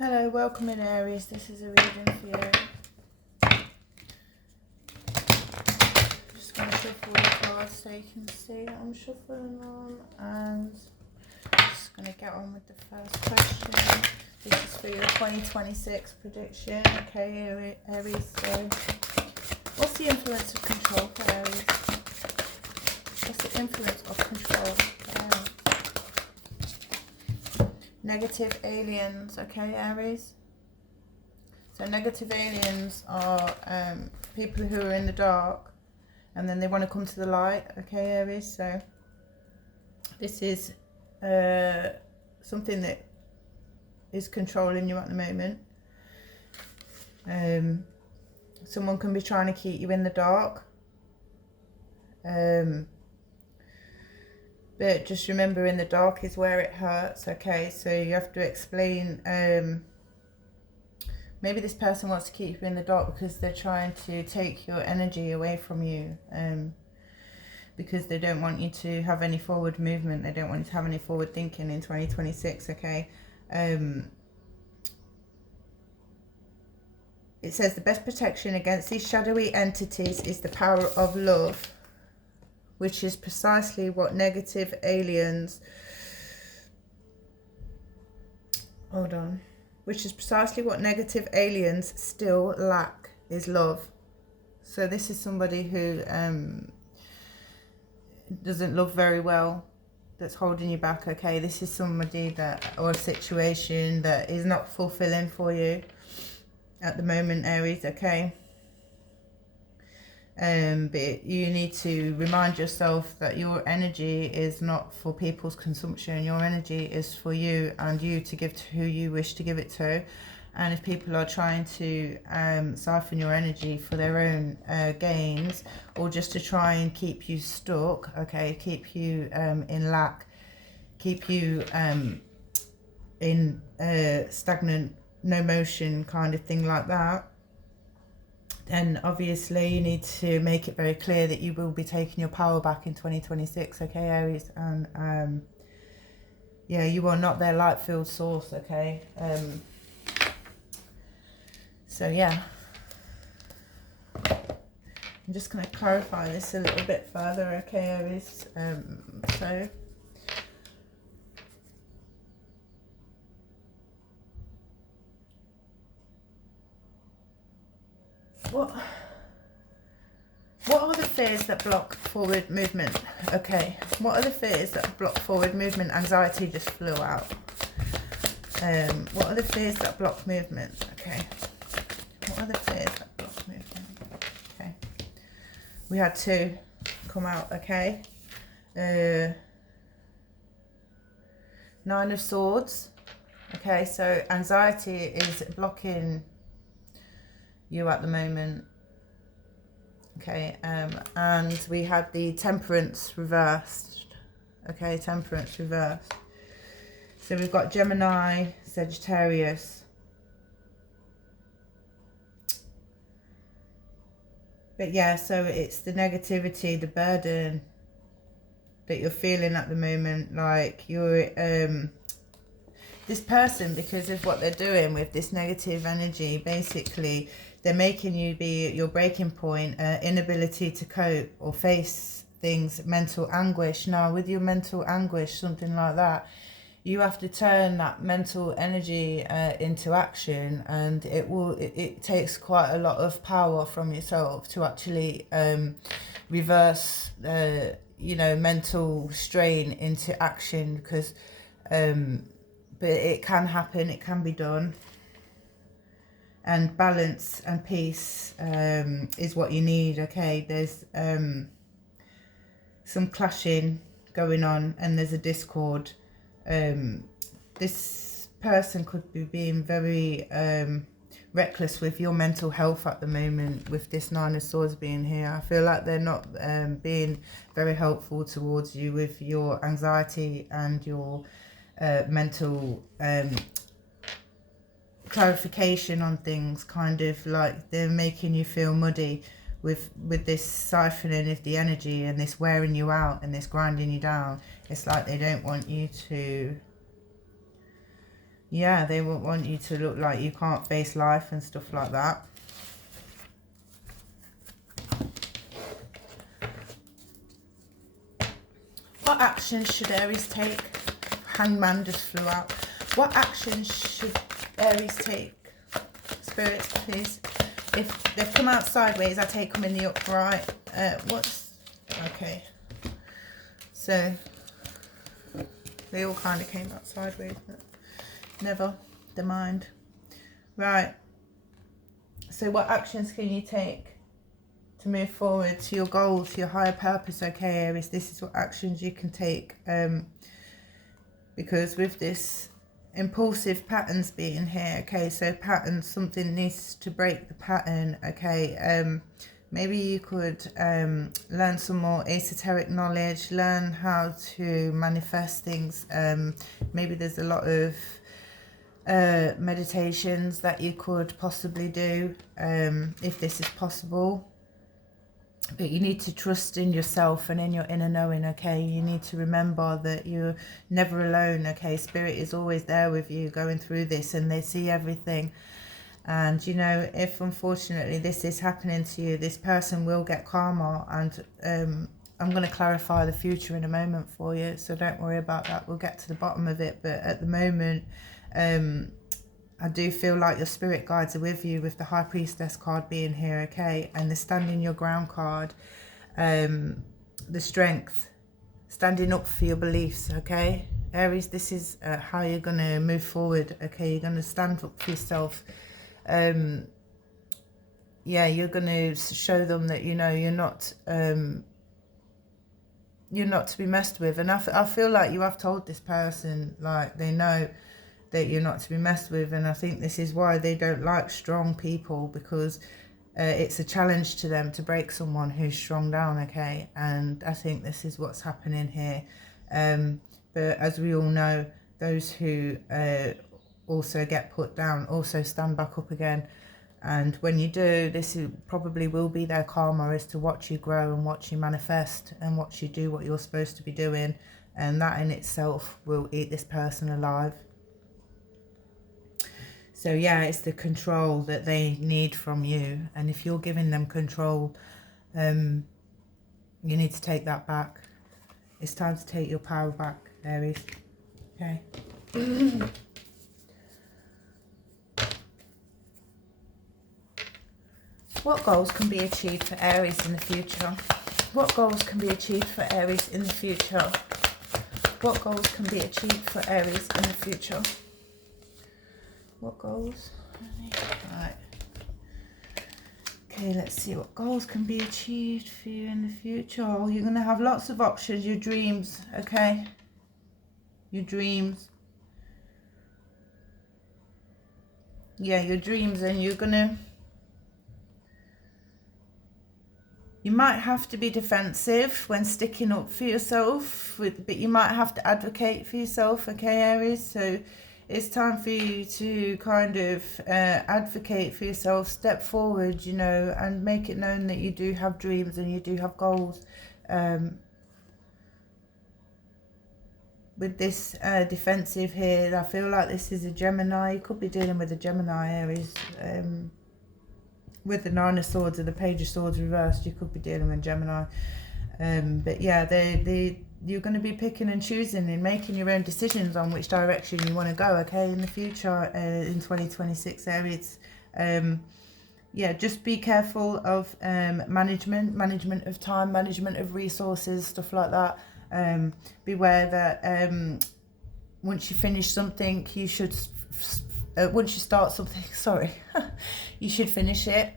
Hello, welcome in Aries. This is a reading for you. Just going to shuffle the cards so you can see what I'm shuffling on, and just going to get on with the first question. This is for your 2026 prediction. Okay, Aries. So, what's the influence of control for Aries? What's the influence of control for Aries? Negative aliens, okay, Aries? So negative aliens are people who are in the dark and then they want to come to the light, okay, Aries? So this is something that is controlling you at the moment. Someone can be trying to keep you in the dark. But just remember, in the dark is where it hurts, okay? So you have to explain, maybe this person wants to keep you in the dark because they're trying to take your energy away from you, because they don't want you to have any forward movement. They don't want you to have any forward thinking in 2026, okay? It says the best protection against these shadowy entities is the power of love, which is precisely what negative aliens, which is precisely what negative aliens still lack, is love. So this is somebody who doesn't love very well, that's holding you back, okay? This is somebody that, or a situation that is not fulfilling for you at the moment, Aries, okay? But you need to remind yourself that your energy is not for people's consumption. Your energy is for you and you to give to who you wish to give it to. And if people are trying to siphon your energy for their own gains, or just to try and keep you stuck, okay, keep you in lack, keep you in stagnant, no motion kind of thing like that, then obviously you need to make it very clear that you will be taking your power back in 2026, okay, Aries? And yeah, you are not their light field source, okay? So yeah, I'm just going to clarify this a little bit further, okay, Aries? So what are the fears that block forward movement? Okay, what are the fears that block forward movement? Anxiety just flew out. What are the fears that block movement? Okay, what are the fears that block movement? Okay, we had two come out, okay? Nine of Swords. Okay, so anxiety is blocking you at the moment. Okay, and we had the Temperance reversed. Okay, Temperance reversed. So we've got Gemini, Sagittarius. But yeah, so it's the negativity, the burden that you're feeling at the moment. Like you're, this person, because of what they're doing with this negative energy, basically, they're making you be your breaking point, inability to cope or face things, mental anguish. Now, with your mental anguish, something like that, you have to turn that mental energy into action, and it takes quite a lot of power from yourself to actually reverse, you know, mental strain into action, because but it can happen, it can be done. And balance and peace is what you need, okay? There's some clashing going on and there's a discord. This person could be being very reckless with your mental health at the moment, with this Nine of Swords being here. I feel like they're not being very helpful towards you with your anxiety and your mental clarification on things. Kind of like they're making you feel muddy with this siphoning of the energy and this wearing you out and this grinding you down. It's like they don't want you to Yeah, they won't want you to look like you can't face life and stuff like that. What actions should Aries take? Hangman just flew out. What actions should Aries take? Spirits, please. If they've come out sideways, I take them in the upright. Okay. So, they all kind of came out sideways, but never mind. Right. So what actions can you take to move forward to your goals, to your higher purpose? Okay, Aries, this is what actions you can take. Because with this impulsive patterns being here, okay, so patterns, something needs to break the pattern, okay. Maybe you could learn some more esoteric knowledge, learn how to manifest things. Maybe there's a lot of meditations that you could possibly do, if this is possible. But you need to trust in yourself and in your inner knowing, okay? You need to remember that you're never alone, okay? Spirit is always there with you going through this, and they see everything. And, you know, if unfortunately this is happening to you, this person will get karma. And I'm going to clarify the future in a moment for you, so don't worry about that. We'll get to the bottom of it. But at the moment, I do feel like your spirit guides are with you, with the High Priestess card being here, okay? And the standing your ground card, the strength, standing up for your beliefs, okay? Aries, this is how you're going to move forward, okay? You're going to stand up for yourself. Yeah, you're going to show them that, you know, you're not to be messed with. And I feel like you have told this person, like, they know that you're not to be messed with. And I think this is why they don't like strong people, because it's a challenge to them to break someone who's strong down, okay? And I think this is what's happening here. But as we all know, those who also get put down also stand back up again. And when you do, this probably will be their karma, is to watch you grow and watch you manifest and watch you do what you're supposed to be doing. And that in itself will eat this person alive. So yeah, it's the control that they need from you. And if you're giving them control, you need to take that back. It's time to take your power back, Aries. Okay. What goals can be achieved for Aries in the future? What goals can be achieved for Aries in the future? What goals can be achieved for Aries in the future? What goals? Right. Okay, let's see what goals can be achieved for you in the future. Oh, you're going to have lots of options. Your dreams, okay? Your dreams. Yeah, your dreams, and you're going to... You might have to be defensive when sticking up for yourself, but you might have to advocate for yourself, okay, Aries? So it's time for you to kind of advocate for yourself, step forward, you know, and make it known that you do have dreams and you do have goals. With this defensive here, I feel like this is a Gemini. You could be dealing with a Gemini, Aries. With the Nine of Swords and the Page of Swords reversed, you could be dealing with Gemini. But yeah, you're going to be picking and choosing and making your own decisions on which direction you want to go, okay, in the future, in 2026, Aries. Yeah, just be careful of management of time, management of resources, stuff like that. Beware that once you finish something, you should... once you start something, sorry, you should finish it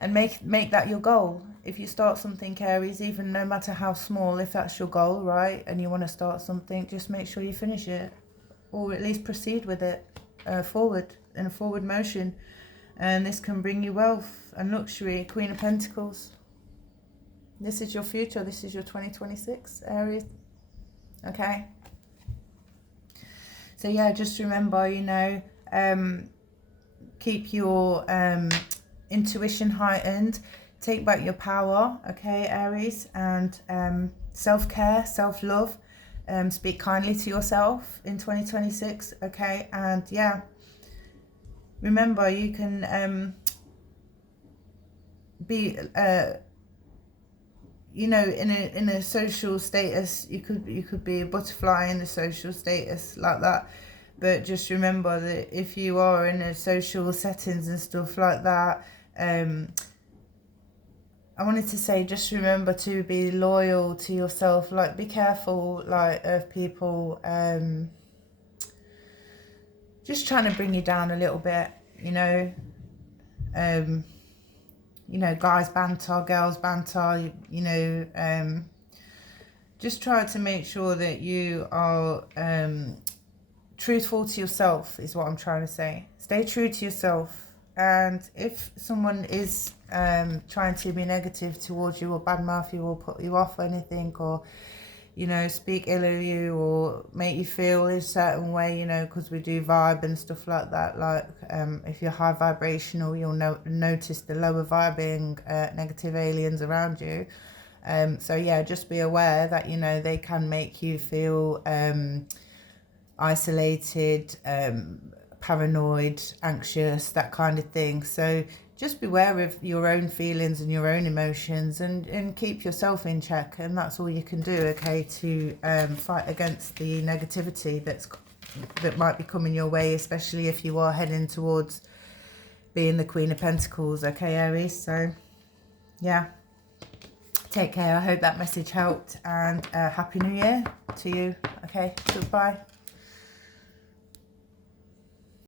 and make that your goal. If you start something, Aries, even no matter how small, if that's your goal, right, and you want to start something, just make sure you finish it, or at least proceed with it forward, in a forward motion. And this can bring you wealth and luxury. Queen of Pentacles. This is your future. This is your 2026, Aries. Okay. So yeah, just remember, you know, keep your intuition heightened, take back your power, okay, Aries, and self-care, self-love, speak kindly to yourself in 2026, okay? And yeah, remember, you can be you know, in a social status, you could be a butterfly in a social status like that. But just remember that if you are in a social settings and stuff like that, I wanted to say, just remember to be loyal to yourself. Like, be careful, like, Earth people, just trying to bring you down a little bit, you know. You know, guys banter, girls banter, you know. Just try to make sure that you are truthful to yourself, is what I'm trying to say. Stay true to yourself. And if someone is trying to be negative towards you, or badmouth you, or put you off or anything, or, you know, speak ill of you, or make you feel a certain way, you know, because we do vibe and stuff like that. Like, if you're high vibrational, you'll notice the lower vibing negative aliens around you. So yeah, just be aware that, you know, they can make you feel isolated, paranoid, anxious, that kind of thing. So just beware of your own feelings and your own emotions, and keep yourself in check. And that's all you can do, okay, to fight against the negativity that might be coming your way, especially if you are heading towards being the Queen of Pentacles, okay, Aries? So yeah, take care. I hope that message helped, and Happy New Year to you. Okay, goodbye.